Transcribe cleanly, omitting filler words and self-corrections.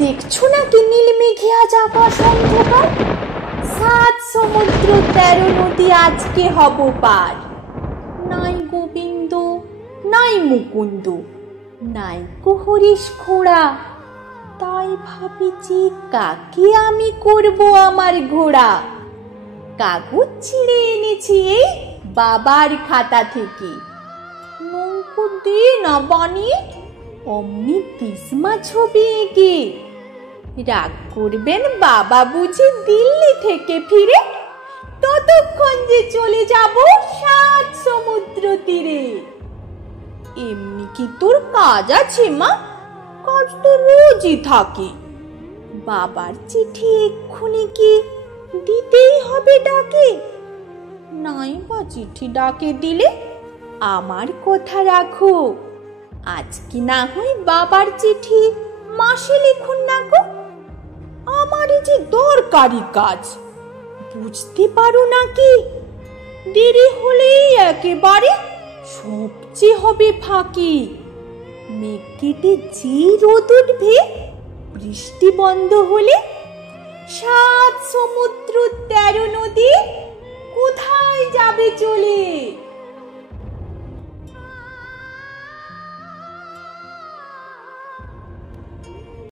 দেখছো না কি নীল মেঘে আজ আকাশ অন্ধকার, 7 সমুদ্র 13 নদী আজকে হব পার। নাই গোবিন্দ নাই মুকুন্দ, নাই কো হরিশ খোড়া, তাই ভাবিছি কাকে আমি করব আমার ঘোড়া। কাগজ ছিঁড়ে এনেছি এই বাবার খাতা থেকে, নৌকো দে না বানিয়ে অমনি তিসমা ছবি এঁকে। রাগ করবেন বাবা বুঝি দিল্লি থেকে ফিরে, ততক্ষণ যে চলে যাব 7 সমুদ্র তীরে। এমনি কি তোর কাজ আছে মা? কাজ তো রোজই থাকে। বাবার চিঠি এক্ষুনি কি দিতেই হবে ডাকে? নাই বা চিঠি ডাকে দিলে আমার কথা রাখো, আজকে না হয় বাবার চিঠি মাসে লিখুন না গো। আমারই যে দরকারি কাজ, বুঝতে পারো নাকি? দেরি হলেই একেবারে সবচেয়ে হবে ফাঁকি। মেঘ কেটে যে রোদ উঠবে, বৃষ্টি বন্ধ হলে 7 সমুদ্র 13 নদী কোথায় যাবে চলে?